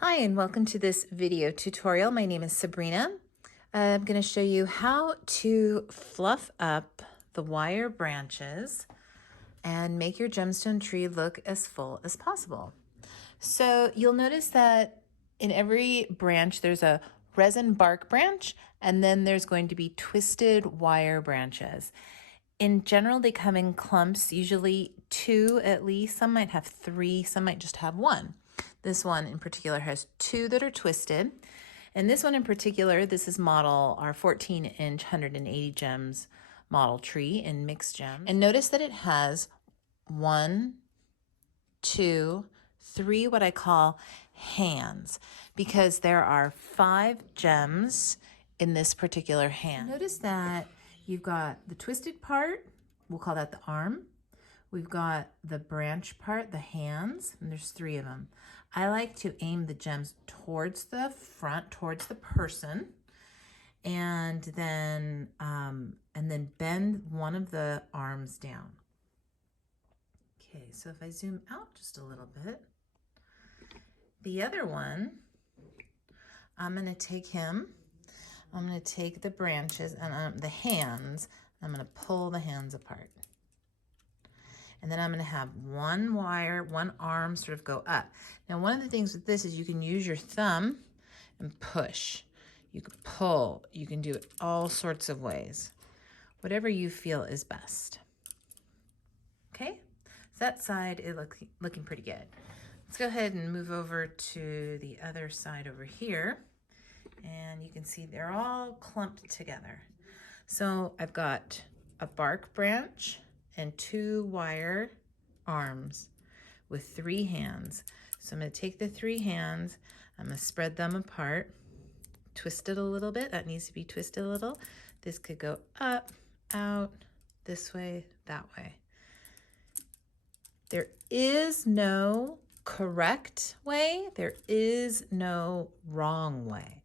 Hi and welcome to this video tutorial. My name is Sabrina. I'm going to show you how to fluff up the wire branches and make your gemstone tree look as full as possible. So you'll notice that in every branch there's a resin bark branch and then there's going to be twisted wire branches. In general, they come in clumps, usually 2 at least. Some might have 3, some might just have 1. This one in particular has 2 that are twisted. And this one in particular, this is model our 14-inch 180 gems model tree in mixed gems. And notice that it has 1, 2, 3 what I call hands, because there are 5 gems in this particular hand. Notice that you've got the twisted part, we'll call that the arm. We've got the branch part, the hands, and there's 3 of them. I like to aim the gems towards the front, towards the person, and then bend one of the arms down. Okay, so if I zoom out just a little bit, the other one, I'm gonna take him, I'm gonna take the branches and the hands, I'm gonna pull the hands apart. And then I'm gonna have one wire, one arm sort of go up. Now, one of the things with this is you can use your thumb and push. You can pull, you can do it all sorts of ways. Whatever you feel is best. Okay, so that side is looking pretty good. Let's go ahead and move over to the other side over here. And you can see they're all clumped together. So I've got a bark branch and 2 wire arms with 3 hands. So I'm going to take the 3 hands, I'm going to spread them apart, twist it a little bit. That needs to be twisted a little. This could go up, out, this way, that way. There is no correct way. There is no wrong way.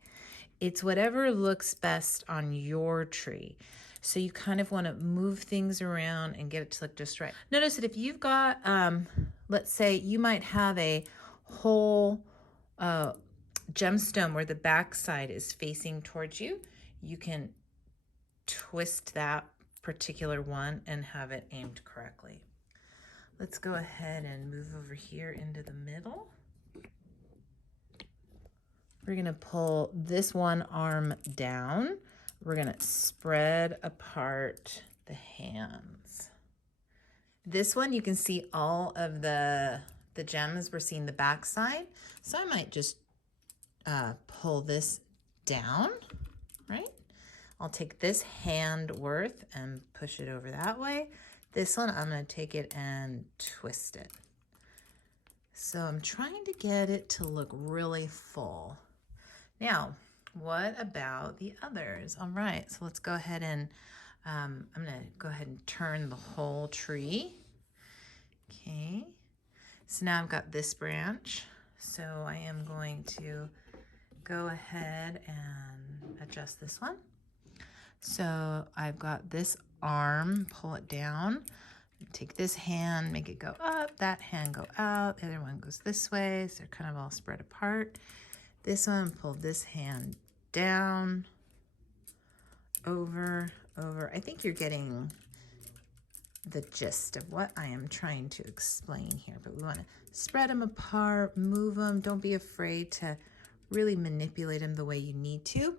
It's whatever looks best on your tree. So you kind of want to move things around and get it to look just right. Notice that if you've got, let's say you might have a whole gemstone where the back side is facing towards you, you can twist that particular one and have it aimed correctly. Let's go ahead and move over here into the middle. We're gonna pull this one arm down. We're gonna spread apart the hands. This one, you can see all of the gems. We're seeing the back side. So I might just pull this down, right? I'll take this hand worth and push it over that way. This one, I'm gonna take it and twist it. So I'm trying to get it to look really full. Now, what about the others? All right, so let's go ahead and, I'm gonna go ahead and turn the whole tree. Okay, so now I've got this branch. So I am going to go ahead and adjust this one. So I've got this arm, pull it down, take this hand, make it go up, that hand go out, the other one goes this way, so they're kind of all spread apart. This one, pull this hand down, over. I think you're getting the gist of what I am trying to explain here, but we want to spread them apart, move them. Don't be afraid to really manipulate them the way you need to.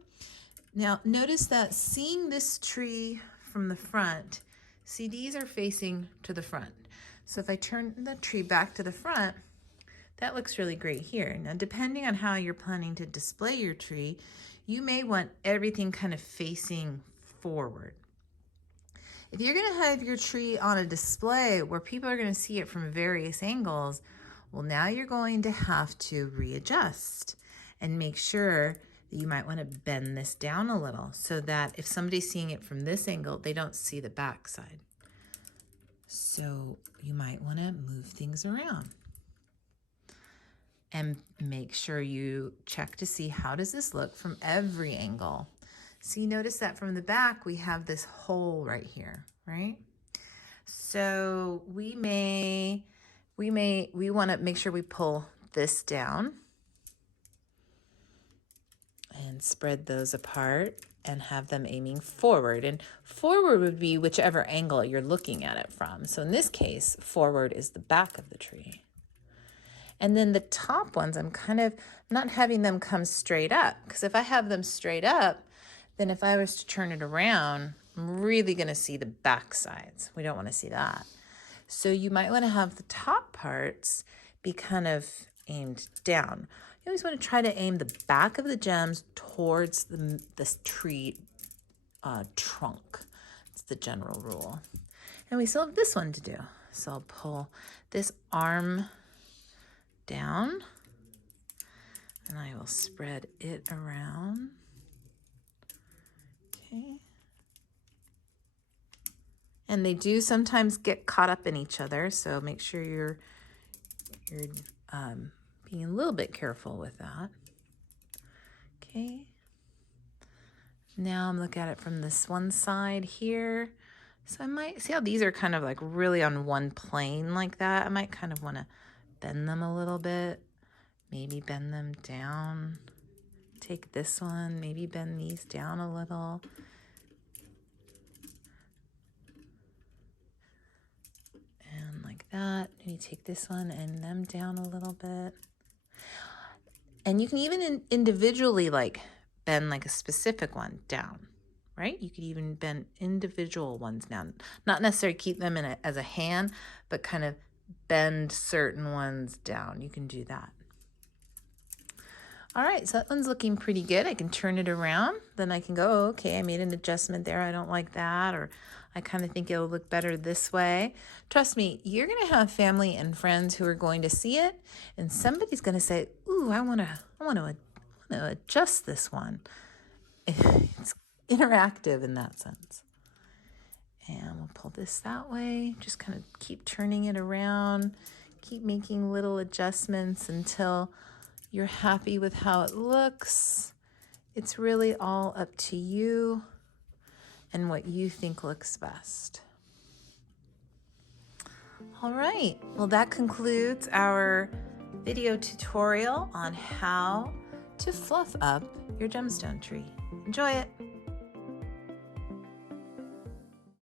Now, notice that seeing this tree from the front, see, these are facing to the front. So if I turn the tree back to the front, that looks really great here. Now, depending on how you're planning to display your tree, you may want everything kind of facing forward. If you're gonna have your tree on a display where people are gonna see it from various angles, well, now you're going to have to readjust and make sure that you might wanna bend this down a little so that if somebody's seeing it from this angle, they don't see the back side. So you might wanna move things around. And make sure you check to see how does this look from every angle. See, notice that from the back, we have this hole right here, right? So we want to make sure we pull this down and spread those apart and have them aiming forward. And forward would be whichever angle you're looking at it from. So in this case, forward is the back of the tree. And then the top ones, I'm kind of not having them come straight up, because if I have them straight up, then if I was to turn it around, I'm really going to see the back sides. We don't want to see that. So you might want to have the top parts be kind of aimed down. You always want to try to aim the back of the gems towards this tree trunk. It's the general rule. And we still have this one to do. So I'll pull this arm down and I will spread it around. Okay. And they do sometimes get caught up in each other, so make sure you're being a little bit careful with that. Okay. Now I'm looking at it from this one side here. So I might see how these are kind of like really on one plane like that. I might kind of want to bend them a little bit, maybe bend them down. Take this one, maybe bend these down a little. And like that, maybe take this one and them down a little bit. And you can even individually like bend like a specific one down, right? You could even bend individual ones down. Not necessarily keep them in as a hand, but kind of bend certain ones down. You can do that. All right, so that one's looking pretty good. I can turn it around. Then I can go, oh, okay, I made an adjustment there. I don't like that, or I kind of think it'll look better this way. Trust me, you're going to have family and friends who are going to see it, and somebody's going to say, ooh, I want to adjust this one. It's interactive in that sense. And we'll pull this that way. Just kind of keep turning it around. Keep making little adjustments until you're happy with how it looks. It's really all up to you and what you think looks best. All right, well, that concludes our video tutorial on how to fluff up your gemstone tree. Enjoy it.